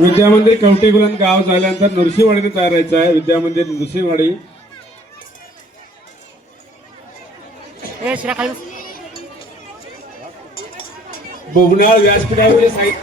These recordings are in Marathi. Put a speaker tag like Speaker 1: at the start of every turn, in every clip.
Speaker 1: विद्यामंदिर कवटी बुलंद गाव झाल्यानंतर नृसिंहवाडीने तयार राहायचं आहे. विद्यामंदिर नृसिंहवाडी बोगनाळ व्यासपीठावरील साहित्य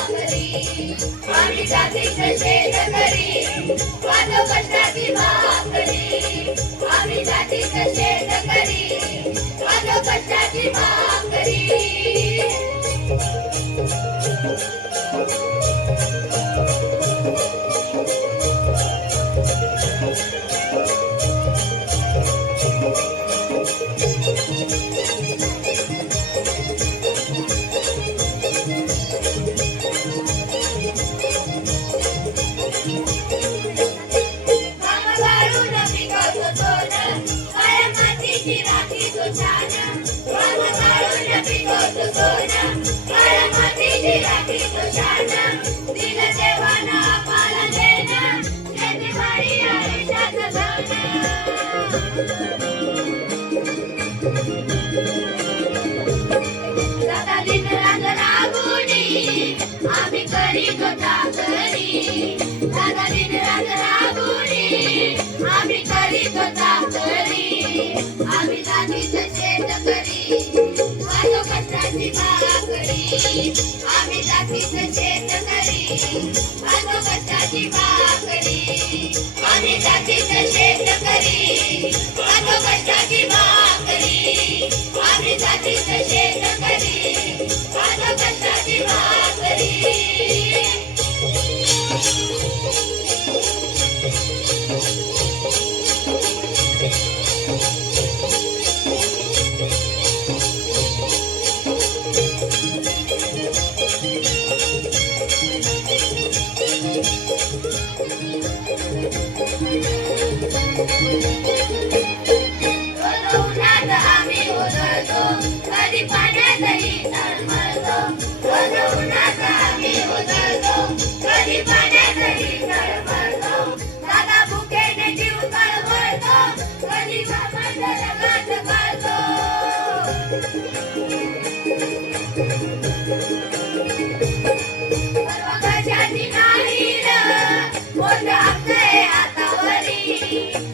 Speaker 2: स्वामी जाती छेद करी आम्ही जाती छेद करी Shoshana, Paramatiji Rati Shoshana, आम्ही जातीच शेत करी आम्ही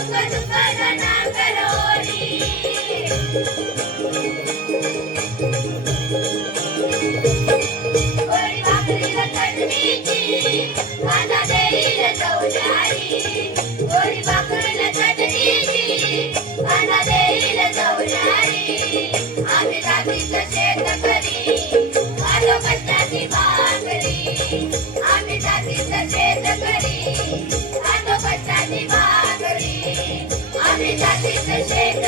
Speaker 2: दुख दुख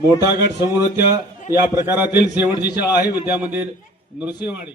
Speaker 2: मोठा गट समोरच्या या प्रकारातील शेवटची शाळा आहे विद्यामंदिर नृसिंहवाडी.